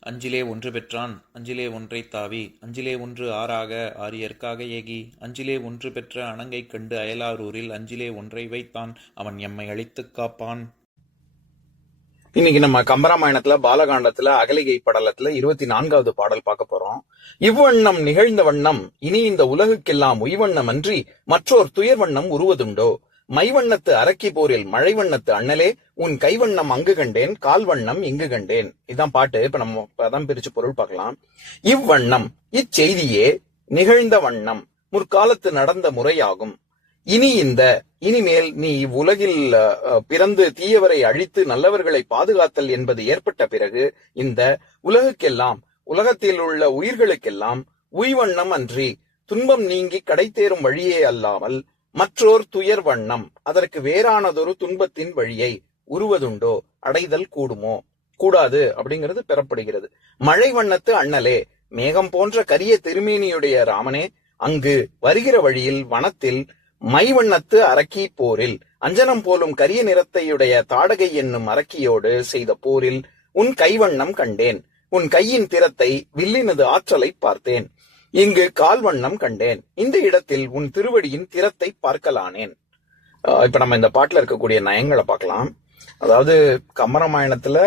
அஞ்சிலே ஒன்று பெற்றான் அஞ்சிலே ஒன்றை தாவி அஞ்சிலே ஒன்று ஆறாக ஆரியர்க்காக ஏகி அஞ்சிலே ஒன்று பெற்ற அணங்கைக் கண்டு அயலாரூரில் அஞ்சிலே ஒன்றை வைத்தான் அவன் எம்மை அழித்துக் காப்பான். இன்னைக்கு நம்ம கம்பராமாயணத்துல பாலகாண்டத்துல அகலிகை படலத்துல இருபத்தி நான்காவது பாடல் பார்க்க போறோம். இவ்வண்ணம் நிகழ்ந்த வண்ணம் இனி இந்த உலகுக்கெல்லாம் உய்வண்ணம் அன்றி மற்றோர் துயர் வண்ணம் உருவதுண்டோ? மைவண்ணத்து அரக்கி போரில் மழை வண்ணத்து அண்ணலே உன் கைவண்ணம் அங்கு கண்டேன் கால் வண்ணம் இங்கு கண்டேன். இதான் பாட்டு. இப்ப நம்ம பதம் பிரிச்சு பொருள் பார்க்கலாம். இவ்வண்ணம் இச்செய்தியே நிகழ்ந்த வண்ணம் முற்காலத்து நடந்த முறையாகும். இனி இந்த இனிமேல் நீ இவ்வுலகில் பிறந்து தீயவரை அழித்து நல்லவர்களை பாதுகாத்தல் என்பது ஏற்பட்ட பிறகு இந்த உலகுக்கெல்லாம் உலகத்தில் உள்ள உயிர்களுக்கெல்லாம் உய்வண்ணம் அன்றி துன்பம் நீங்கி கடை தேரும் வழியே அல்லாமல் மற்றோர் துயர் வண்ணம். அதற்கு வேறானதொரு துன்பத்தின் வழியை உருவதுண்டோ அடைதல் கூடுமோ? கூடாது அப்படிங்கிறது பெறப்படுகிறது. மழை வண்ணத்து அண்ணலே மேகம் போன்ற கரிய திருமேனியுடைய ராமனே அங்கு வருகிற வழியில் வனத்தில் மை வண்ணத்து அரக்கி போரில் அஞ்சனம் போலும் கரிய நிறத்தையுடைய தாடகை என்னும் அரக்கியோடு செய்த போரில் உன் கைவண்ணம் கண்டேன். உன் கையின் திறத்தை வில்லினது ஆற்றலை பார்த்தேன். இங்கு கால்வண்ணம் கண்டேன். இந்த இடத்தில் உன் திருவடியின் திறத்தை பார்க்கலானேன். இப்ப நம்ம இந்த பாட்டுல இருக்கக்கூடிய நயங்களை பார்க்கலாம். அதாவது கம்பராமாயணத்துல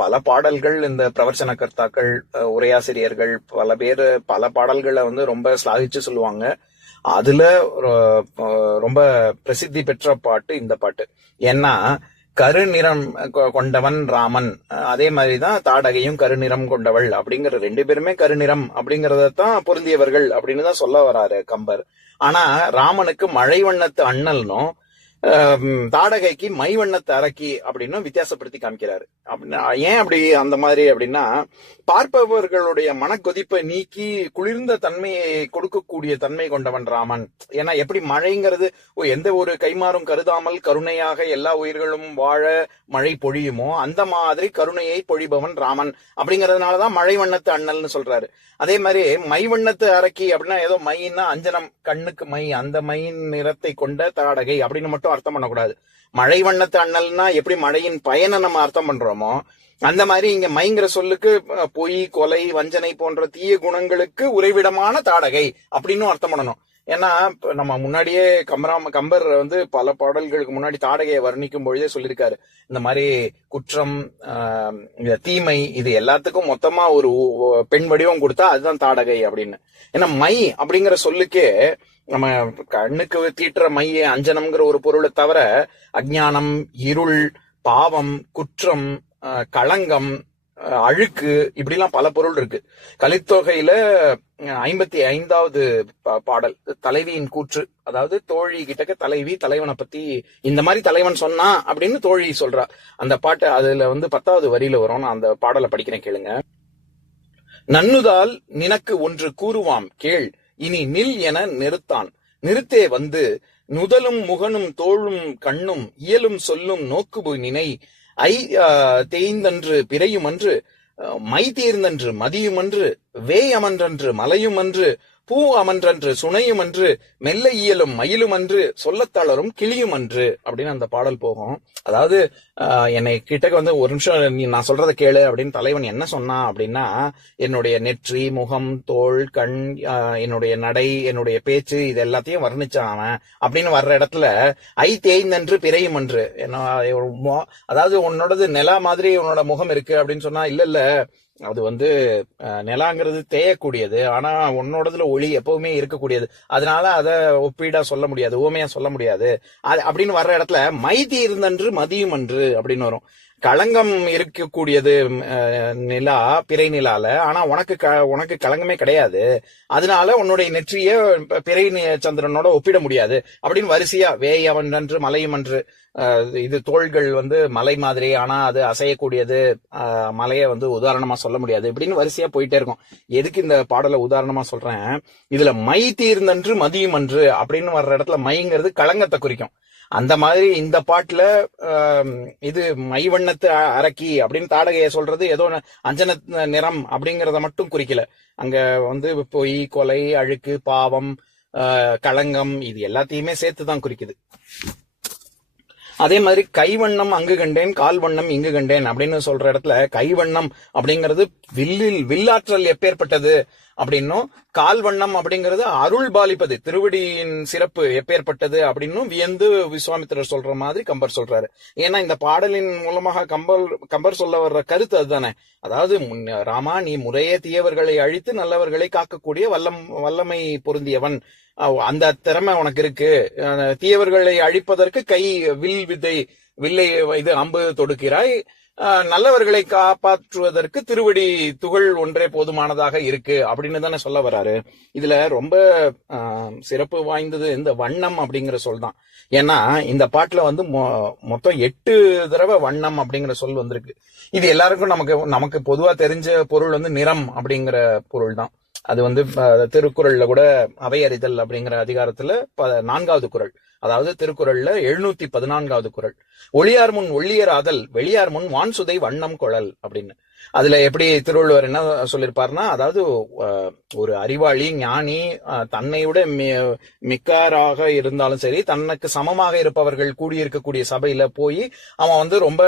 பல பாடல்கள் இந்த பிரவச்சன கர்த்தாக்கள் உரையாசிரியர்கள் பல பேர் பல பாடல்களை வந்து ரொம்ப ஸ்லாகிச்சு சொல்லுவாங்க. அதுல ரொம்ப பிரசித்தி பெற்ற பாட்டு இந்த பாட்டு. ஏன்னா கருநிறம் கொண்டவன் ராமன். அஹ், அதே மாதிரிதான் தாடகையும் கருநிறம் கொண்டவள் அப்படிங்கிற ரெண்டு பேருமே கருநிறம் அப்படிங்கறத தான் பொருந்தியவர்கள் அப்படின்னு தான் சொல்ல வராரு கம்பர். ஆனா ராமனுக்கு மழை வண்ணத்து அண்ணல்னும் தாடகைக்கு மை வண்ணத்து அரக்கி அப்படின்னு வித்தியாசப்படுத்தி காமிக்கிறாரு. ஏன் அப்படி அந்த மாதிரி அப்படின்னா பார்ப்பவர்களுடைய மனக்கொதிப்பை நீக்கி குளிர்ந்த தன்மையை கொடுக்கக்கூடிய தன்மை கொண்டவன் ராமன். ஏன்னா எப்படி மழைங்கிறது ஓ, எந்த ஒரு கைமாறும் கருதாமல் கருணையாக எல்லா உயிர்களும் வாழ மழை பொழியுமோ அந்த மாதிரி கருணையை பொழிபவன் ராமன். அப்படிங்கறதுனாலதான் மழை வண்ணத்து அண்ணல்னு சொல்றாரு. அதே மாதிரி மை வண்ணத்து அரக்கி அப்படின்னா ஏதோ மைன்னா அஞ்சனம் கண்ணுக்கு மை அந்த மையின் நிறத்தை கொண்ட தாடகை அப்படின்னு மட்டும் அர்த்தம் பண்ணக்கூடாது. மழை வண்ணத்து அண்ணல்னா எப்படி மழையின் பயனை நம்ம அர்த்தம் பண்றோமோ அந்த மாதிரி இங்க மைங்கிற சொல்லுக்கு பொய் கொலை வஞ்சனை போன்ற தீய குணங்களுக்கு உறைவிடமான தாடகை அப்படின்னு அர்த்தம் பண்ணணும். ஏன்னா இப்போ நம்ம முன்னாடியே கம்பராம கம்பர் வந்து பல பாடல்களுக்கு முன்னாடி தாடகையை வர்ணிக்கும் பொழுதே சொல்லியிருக்காரு. இந்த மாதிரி குற்றம் இந்த தீமை இது எல்லாத்துக்கும் மொத்தமா ஒரு பெண் வடிவம் கொடுத்தா அதுதான் தாடகை அப்படின்னு. ஏன்னா மை அப்படிங்கிற சொல்லுக்கே நம்ம கண்ணுக்கு தீட்டுற மைய அஞ்சனம்ங்கிற ஒரு பொருளை தவிர அஜ்ஞானம் இருள் பாவம் குற்றம் களங்கம் அழுக்கு இப்படிலாம் பல பொருள் இருக்கு. கலித்தொகையில ஐம்பத்தி ஐந்தாவது பா- பாடல் தலைவியின் கூற்று. அதாவது தோழி கிட்டக்க தலைவி தலைவனை பத்தி இந்த மாதிரி தலைவன் சொன்னா அப்படின்னு தோழி சொல்றா. அந்த பாட்டு அதுல வந்து பத்தாவது வரியில வரும். நான் அந்த பாடலை படிக்கிறேன் கேளுங்க. நன்னுதால் நினக்கு ஒன்று கூறுவாம் கேள். இனி நில் என நிறுத்தான். நிறுத்தே வந்து நுதலும் முகனும் தோளும் கண்ணும் இயலும் சொல்லும் நோக்குபு நினை. ஐ தேய்ந்தன்று பிறையுமன்று மை தீர்ந்தன்று மதியுமன்று வேயமன்றன்று மலையுமன்று பூ அமன்றன்று சுனையுமன்று மெல்ல இயலும் மயிலுமன்று சொல்லத் கிளியும் கிளியுமன்று அப்படின்னு அந்த பாடல் போகும். அதாவது என்னை கிட்டக்க வந்து ஒரு நிமிஷம் நீ நான் சொல்றதை கேளு அப்படின்னு தலைவன் என்ன சொன்னான் அப்படின்னா என்னுடைய நெற்றி முகம் தோள் கண் என்னுடைய நடை என்னுடைய பேச்சு இது எல்லாத்தையும் வர்ணிச்சான் அவன் அப்படின்னு வர்ற இடத்துல ஐ தேய்ந்தன்று பிறையும் அன்று என்ன அதாவது உன்னோடது நிலா மாதிரி உன்னோட முகம் இருக்கு அப்படின்னு சொன்னா இல்ல இல்ல அது வந்து அஹ், நிலாங்கிறது தேயக்கூடியது. ஆனா உன்னோடதுல ஒளி எப்பவுமே இருக்கக்கூடியது. அதனால அதை ஒப்பீடா சொல்ல முடியாது ஓமையா சொல்ல முடியாது. அது அப்படின்னு வர்ற இடத்துல மைதி இருந்தன்று மதியும் அன்று அப்படின்னு வரும். களங்கம் இருக்கக்கூடியது நிலா பிறை நிலால. ஆனா உனக்கு க- உனக்கு களங்கமே கிடையாது. அதனால உன்னுடைய நெற்றிய பிறை சந்திரனோட ஒப்பிட முடியாது. அப்படின்னு வரிசையா வேயவன் அன்று மலையும் அன்று இது தோள்கள் வந்து மலை மாதிரி ஆனா அது அசையக்கூடியது மலையை வந்து உதாரணமா சொல்ல முடியாது இப்படின்னு வரிசையா போயிட்டே இருக்கும். எதுக்கு இந்த பாடலை உதாரணமா சொல்றேன்? இதுல மை தீர்ந்தன்று மதியும் அன்று அப்படின்னு வர்ற இடத்துல மைங்கிறது களங்கத்தை குறிக்கும். அந்த மாதிரி இந்த பாட்டுல இது மைவண்ணத்து அ- அரக்கி அப்படின்னு தாடகைய சொல்றது ஏதோ அஞ்சன நிறம் அப்படிங்கறத மட்டும் குறிக்கல. அங்க வந்து பொய் கொலை அழுக்கு பாவம் களங்கம் இது எல்லாத்தையுமே சேர்த்து தான் குறிக்குது. அதே மாதிரி கைவண்ணம் அங்கு கண்டேன் கால் வண்ணம் இங்கு கண்டேன் அப்படின்னு சொல்ற இடத்துல கைவண்ணம் அப்படிங்கிறது வில்லில் வில்லாற்றல் எப்பேற்பட்டது அப்படின்னும் கால் வண்ணம் அப்படிங்கிறது அருள் பாலிப்பது. திருவடியின் சிறப்பு எப்பேற்பட்டது அப்படின்னும் வியந்து விஸ்வாமித்திரர் சொல்ற மாதிரி கம்பர் சொல்றாரு. ஏன்னா இந்த பாடலின் மூலமாக கம்பர் கம்பர் சொல்ல வர்ற கருத்து அதுதானே. அதாவது முன்ன- ராமா நீ முறையே தீயவர்களை அழித்து நல்லவர்களை காக்கக்கூடிய வல்லம் வல்லமை பொருந்தியவன். அந்த திறமை உனக்கு இருக்கு. தீயவர்களை அழிப்பதற்கு கை வில் வித்தை வில்லை இது அம்பு தொடுக்கிறாய். நல்லவர்களை காப்பாற்றுவதற்கு திருவடி துகள் ஒன்றே போதுமானதாக இருக்கு அப்படின்னு தானே சொல்ல வராரு. இதுல ரொம்ப சிறப்பு வாய்ந்தது இந்த வண்ணம் அப்படிங்கிற சொல் தான். ஏன்னா இந்த பாட்டுல வந்து மொ- மொத்தம் எட்டு தடவை வண்ணம் அப்படிங்கிற சொல் வந்திருக்கு. இது எல்லாருக்கும் நமக்கு நமக்கு பொதுவா தெரிஞ்ச பொருள் வந்து நிறம் அப்படிங்கிற பொருள் தான். அது வந்து திருக்குறள்ல கூட அவை அறிதல் அப்படிங்கிற அதிகாரத்துல நான்காவது குறள். அதாவது திருக்குறள்ல எழுநூத்தி பதினான்காவது குறள். ஒளியார் முன் ஒள்ளியர் ஆதல் வெளியார் முன் வான்சுதை வண்ணம் குழல் அப்படின்னு. அதுல எப்படி திருவள்ளுவர் என்ன சொல்லியிருப்பாருன்னா அதாவது அஹ், ஒரு அறிவாளி ஞானி அஹ், தன்னை விட மி- மிக்காராக இருந்தாலும் சரி தனக்கு சமமாக இருப்பவர்கள் கூடியிருக்கக்கூடிய சபையில போய் அவன் வந்து ரொம்ப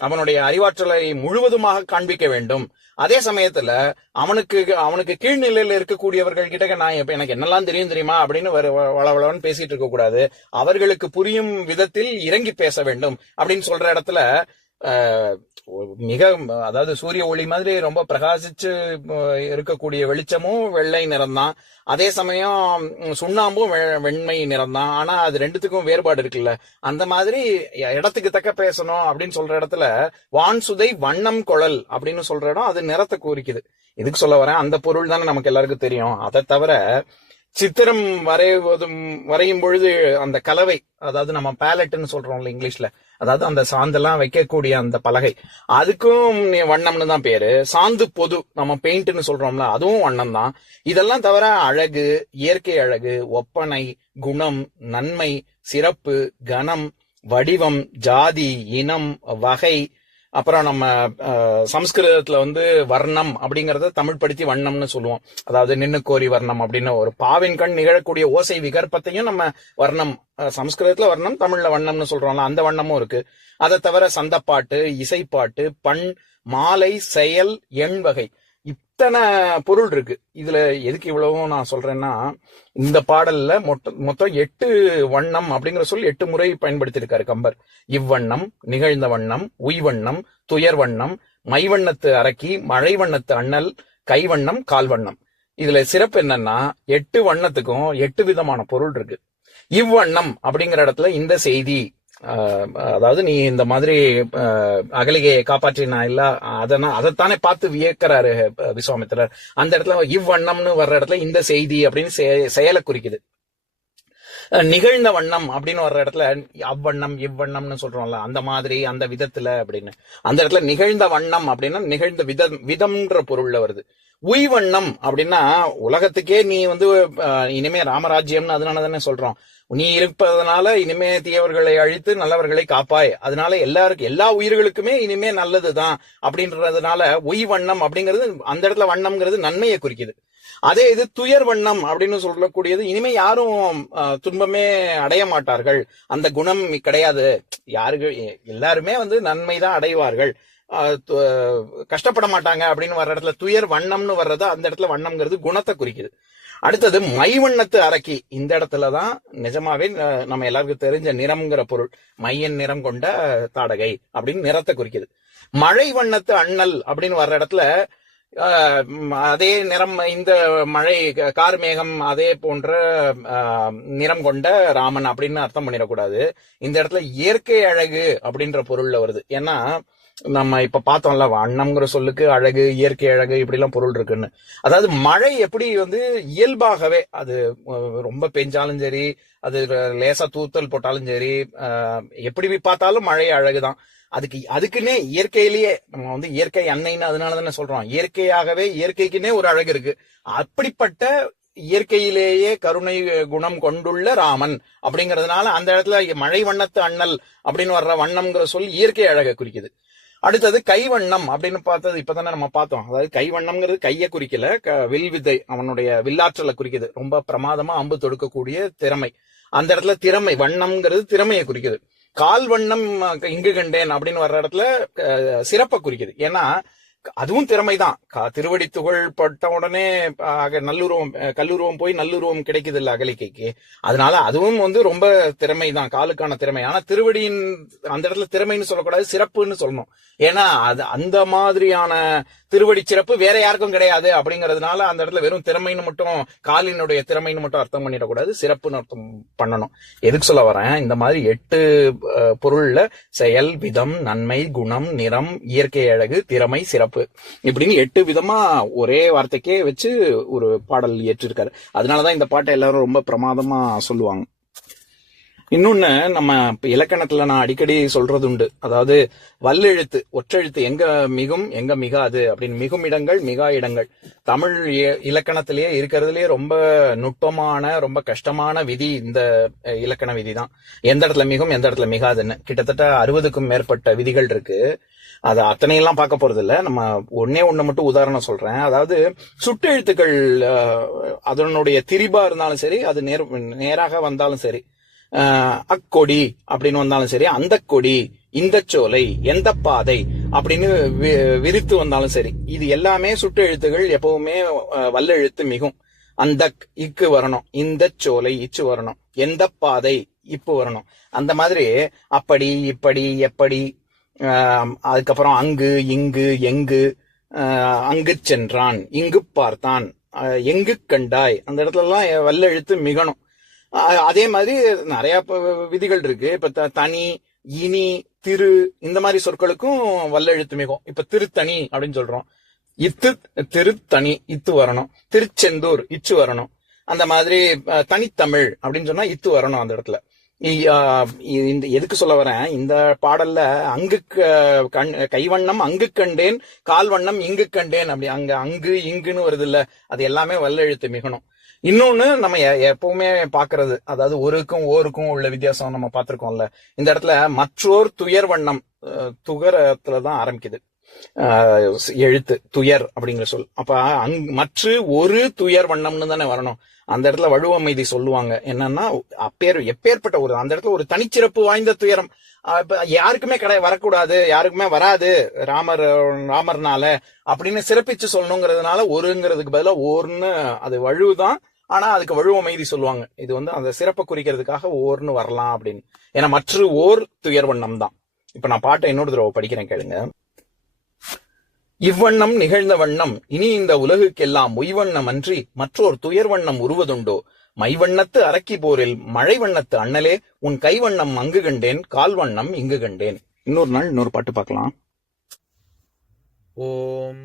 அவனுடைய அறிவாற்றலை முழுவதுமாக காண்பிக்க வேண்டும். அதே சமயத்துல அவனுக்கு அவனுக்கு கீழ்நிலையில இருக்கக்கூடியவர்கள் கிட்ட நான் இப்ப எனக்கு என்னெல்லாம் தெரியும் தெரியுமா அப்படின்னு வளவளவன் பேசிட்டு இருக்க கூடாது. அவர்களுக்கு புரியும் விதத்தில் இறங்கி பேச வேண்டும் அப்படின்னு சொல்ற இடத்துல மிக அதாவது சூரிய ஒளி மாதிரி ரொம்ப பிரகாசிச்சு இருக்கக்கூடிய வெளிச்சமும் வெள்ளை நிறம்தான். அதே சமயம் சுண்ணாம்பும் வெ- வெண்மை நிறம்தான். ஆனா அது ரெண்டுத்துக்கும் வேறுபாடு இருக்குல்ல. அந்த மாதிரி இடத்துக்கு தக்க பேசணும் அப்படின்னு சொல்ற இடத்துல வான் சுதை வண்ணம் குழல் அப்படின்னு சொல்ற இடம் அது நிறத்தை குறிக்குது. இதுக்கு சொல்ல வரேன் அந்த பொருள் தானே நமக்கு எல்லாருக்கும் தெரியும். அதை தவிர சித்திரம் வரைவதும் வரையும் பொழுது அந்த கலவை அதாவது நம்ம பேலட்னு சொல்றோம்ல இங்கிலீஷ்ல அதாவது அந்த சாந்தெல்லாம் வைக்கக்கூடிய அந்த பலகை. அதுக்கும் வண்ணம்னு தான் பேரு. சாந்து பொது நம்ம பெயிண்ட்னு சொல்றோம்ல அதுவும் வண்ணம் தான் இதெல்லாம் தவிர அழகு இயற்கை அழகு ஒப்பனை குணம் நன்மை சிறப்பு கனம் வடிவம் ஜாதி இனம் வகை அப்புறம் நம்ம சம்ஸ்கிருதத்துல வந்து வர்ணம் அப்படிங்கறத தமிழ் படுத்தி வண்ணம்னு சொல்லுவோம். அதாவது நின்னுக்கோரி வர்ணம் அப்படின்னு ஒரு பாவின் கண் நிகழக்கூடிய ஓசை விகற்பத்தையும் நம்ம வர்ணம் சம்ஸ்கிருதத்துல வர்ணம் தமிழ்ல வண்ணம்னு சொல்றோம்ல அந்த வண்ணமும் இருக்கு. அதை தவிர சந்தப்பாட்டு இசைப்பாட்டு பண் மாலை செயல் எண் வகை. இத்தனை பொருள் இருக்கு. இதுல எதுக்கு இவ்வளவும் நான் சொல்றேன்னா இந்த பாடல்ல மொத்த மொத்தம் எட்டு வண்ணம் அப்படிங்கிற சொல் எட்டு முறை பயன்படுத்தியிருக்காரு கம்பர். இவ்வண்ணம் நிகழ்ந்த வண்ணம் உய்வண்ணம் துயர் வண்ணம் மைவண்ணத்து அரக்கி மழை வண்ணத்து அண்ணல் கைவண்ணம் கால்வண்ணம். இதுல சிறப்பு என்னன்னா எட்டு வண்ணத்துக்கும் எட்டு விதமான பொருள் இருக்கு. இவ்வண்ணம் அப்படிங்கிற இடத்துல இந்த செய்தி அதாவது நீ இந்த மாதிரி அகலிகையை காப்பாற்றினா இல்ல அதனா அதைத்தானே பார்த்து வியக்கிறாரு விஸ்வாமித்திரர். அந்த இடத்துல இவ்வண்ணம்னு வர்ற இடத்துல இந்த செய்தி அப்படின்னு செ- செயலை குறிக்குது. நிகழ்ந்த வண்ணம் அப்படின்னு வர்ற இடத்துல அவ்வண்ணம் இவ்வண்ணம்னு சொல்றோம்ல அந்த மாதிரி அந்த விதத்துல அப்படின்னு. அந்த இடத்துல நிகழ்ந்த வண்ணம் அப்படின்னா நிகழ்ந்த விதம் விதம்ன்ற பொருள்ல வருது. உய்வண்ணம் அப்படின்னா உலகத்துக்கே நீ வந்து அஹ், இனிமே ராமராஜ்யம்னு அதனால தானே சொல்றோம். நீ இருப்பதனால இனிமே தீயவர்களை அழித்து நல்லவர்களை காப்பாய். அதனால எல்லாருக்கும் எல்லா உயிர்களுக்குமே இனிமே நல்லதுதான் அப்படின்றதுனால உய் வண்ணம் அப்படிங்கிறது அந்த இடத்துல வண்ணம்ங்கிறது நன்மையை குறிக்குது. அதே இது துயர் வண்ணம் அப்படின்னு சொல்லக்கூடியது இனிமே யாரும் அஹ், துன்பமே அடைய மாட்டார்கள். அந்த குணம் கிடையாது. யாருக்கு எல்லாருமே வந்து நன்மைதான் அடைவார்கள். கஷ்டப்பட மாட்டாங்க அப்படின்னு வர்ற இடத்துல துயர் வண்ணம்னு வர்றது அந்த இடத்துல வண்ணம்ங்கிறது குணத்தை குறிக்குது. அடுத்தது மை வண்ணத்து அரக்கி இந்த இடத்துல தான் நிஜமாவே நம்ம எல்லாருக்கும் தெரிஞ்ச நிறம்ங்கிற பொருள் மையன் நிறம் கொண்ட தாடகை அப்படின்னு நிறத்தை குறிக்குது. மழை வண்ணத்து அண்ணல் அப்படின்னு வர்ற இடத்துல ஆஹ் அதே நிறம் இந்த மழை கார் மேகம் அதே போன்ற ஆஹ், நிறம் கொண்ட ராமன் அப்படின்னு அர்த்தம் பண்ணிடக்கூடாது. இந்த இடத்துல இயற்கை அழகு அப்படின்ற பொருள்ல வருது. ஏன்னா நம்ம இப்ப பார்த்தோம்ல வண்ணம்ங்கிற சொல்லுக்கு அழகு இயற்கை அழகு இப்படி எல்லாம் பொருள் இருக்குன்னு. அதாவது மழை எப்படி வந்து இயல்பாகவே அது ரொம்ப பெஞ்சாலும் சரி அது லேசா தூத்தல் போட்டாலும் சரி எப்படி பார்த்தாலும் மழை அழகுதான். அதுக்கு அதுக்குன்னே இயற்கையிலேயே நம்ம வந்து இயற்கை அன்னைன்னு அதனால தானே சொல்றோம். இயற்கையாகவே இயற்கைக்குன்னே ஒரு அழகு இருக்கு. அப்படிப்பட்ட இயற்கையிலேயே கருணை குணம் கொண்டுள்ள ராமன் அப்படிங்கறதுனால அந்த இடத்துல மழை வண்ணத்து அண்ணல் அப்படின்னு வர்ற வண்ணம்ங்கிற சொல் இயற்கை அழகை குறிக்குது. அடுத்தது கைவண்ணம் அப்படின்னு பார்த்தது இப்பதானே நம்ம பார்த்தோம். அதாவது கைவண்ணம்ங்கிறது கையை குறிக்கல க- வில் வித்தை அவனுடைய வில்லாற்றலை குறிக்குது. ரொம்ப பிரமாதமா அம்பு தொடுக்கக்கூடிய திறமை. அந்த இடத்துல திறமை வண்ணம்ங்கிறது திறமையை குறிக்குது. கால் வண்ணம் இங்கு கண்டேன் அப்படின்னு வர்ற இடத்துல சிறப்பை குறிக்குது. ஏன்னா அதுவும் திறமைதான். திருவடி துகள் பட்ட உடனே நல்லுருவம் கல்லுருவம் போய் நல்லுருவம் கிடைக்குது இல்ல அகலிக்கைக்கு. அதனால அதுவும் வந்து ரொம்ப திறமைதான் காலுக்கான திறமை. ஆனா திருவடியின் அந்த இடத்துல திறமைன்னு சொல்லக்கூடாது சிறப்புன்னு சொல்லணும். ஏன்னா அது அந்த மாதிரியான திருவடி சிறப்பு வேற யாருக்கும் கிடையாது அப்படிங்கறதுனால அந்த இடத்துல வெறும் திறமைன்னு மட்டும் காலினுடைய திறமைன்னு மட்டும் அர்த்தம் பண்ணிடக்கூடாது. சிறப்புன்னு அர்த்தம் பண்ணணும். எதுக்கு சொல்ல வரேன்? இந்த மாதிரி எட்டு பொருள்ல செயல் விதம் நன்மை குணம் நிறம் இயற்கை அழகு திறமை சிறப்பு இப்படின்னு எட்டு விதமா ஒரே வார்த்தைக்கே வச்சு ஒரு பாடல் இயற்றிருக்காரு. அதனாலதான் இந்த பாட்டை எல்லாரும் ரொம்ப பிரமாதமா சொல்லுவாங்க. இன்னொன்னு நம்ம இலக்கணத்துல நான் அடிக்கடி சொல்றது உண்டு. அதாவது வல்லெழுத்து ஒற்றெழுத்து எங்க மிகும் எங்க மிகாது அப்படின்னு மிகும் இடங்கள் மிகா இடங்கள். தமிழ் இ- இலக்கணத்திலேயே இருக்கிறதுலயே ரொம்ப நுட்பமான ரொம்ப கஷ்டமான விதி இந்த இலக்கண விதி தான் எந்த இடத்துல மிகும் எந்த இடத்துல மிகாதுன்னு. கிட்டத்தட்ட அறுபதுக்கும் மேற்பட்ட விதிகள் இருக்கு. அது அத்தனையெல்லாம் பார்க்க போறது இல்ல நம்ம ஒன்னே ஒண்ணு மட்டும் உதாரணம் சொல்றேன். அதாவது சுட்டெழுத்துக்கள் அதனுடைய திரிபா இருந்தாலும் சரி அது நேர் நேராக வந்தாலும் சரி அக்கொடி அப்படின்னு வந்தாலும் சரி அந்த கொடி இந்த சோலை எந்த பாதை அப்படின்னு வி- விரித்து வந்தாலும் சரி இது எல்லாமே சுட்டு எழுத்துகள் எப்பவுமே வல்ல எழுத்து மிகும். அந்த இக்கு வரணும் இந்த சோலை இச்சு வரணும் எந்த பாதை இப்பு வரணும். அந்த மாதிரி அப்படி இப்படி எப்படி அதுக்கப்புறம் அங்கு இங்கு எங்கு அங்கு சென்றான் இங்கு பார்த்தான் எங்கு கண்டாய் அந்த இடத்துல எல்லாம் வல்லெழுத்து மிகணும். அதே மாதிரி நிறைய விதிகள் இருக்கு. இப்ப த- தனி இனி திரு இந்த மாதிரி சொற்களுக்கும் வல்லெழுத்து மிகும். இப்ப திருத்தணி அப்படின்னு சொல்றோம். இத்து திருத்தணி இத்து வரணும். திருச்செந்தூர் இச்சு வரணும். அந்த மாதிரி தனித்தமிழ் அப்படின்னு சொன்னா இத்து வரணும் அந்த இடத்துல. இந்த எதுக்கு சொல்ல வரேன்? இந்த பாடல்ல அங்கு கண் கைவண்ணம் அங்கு கண்டேன் கால்வண்ணம் இங்கு கண்டேன் அப்படி. அங்க அங்கு இங்குன்னு வருது இல்ல அது எல்லாமே வல்லெழுத்து மிகணும். இன்னொன்னு நம்ம எப்பவுமே பாக்குறது அதாவது ஒருக்கும் ஓருக்கும் உள்ள வித்தியாசம் நம்ம பார்த்திருக்கோம்ல இந்த இடத்துல மற்றோர் துயர் வண்ணம் அஹ், தான் ஆரம்பிக்குது. ஆஹ், எழுத்து துயர் அப்படிங்கிற சொல். அப்ப அங் மற்ற ஒரு துயர் வண்ணம்னு தானே வரணும். அந்த இடத்துல வலுவமைதி சொல்லுவாங்க. என்னன்னா அப்பேர் எப்பேற்பட்ட ஒரு அந்த இடத்துல ஒரு தனிச்சிறப்பு வாய்ந்த துயரம். யாருக்குமே கடை வரக்கூடாது யாருக்குமே வராது ராமர் ராமர்னால அப்படின்னு சிறப்பிச்சு சொல்லணுங்கிறதுனால ஒருங்கிறதுக்கு பதிலா ஒருன்னு அது வழுவுதான் ஆனா அதுக்கு வழுவமைதி சொல்லுவாங்க. இது வந்து அந்த சிறப்பை குறிக்கிறதுக்காக ஓர்னு வரலாம் அப்படின்னு. ஏன்னா மற்ற ஓர் துயர் வண்ணம் தான். இப்ப நான் பாட்டை இன்னொரு தடவை படிக்கிறேன் கேளுங்க. இவ்வண்ணம் நிகழ்ந்த வண்ணம் இனி இந்த உலகுக்கெல்லாம் உய்வண்ணம் அன்றி மற்றோர் துயர் வண்ணம் உருவதுண்டோ? மைவண்ணத்து அரக்கி போரில் மழை வண்ணத்து அண்ணலே உன் கைவண்ணம் அங்கு கண்டேன் கால் வண்ணம் இங்கு கண்டேன். இன்னொரு நாள் இன்னொரு பாட்டு பார்க்கலாம். ஓம்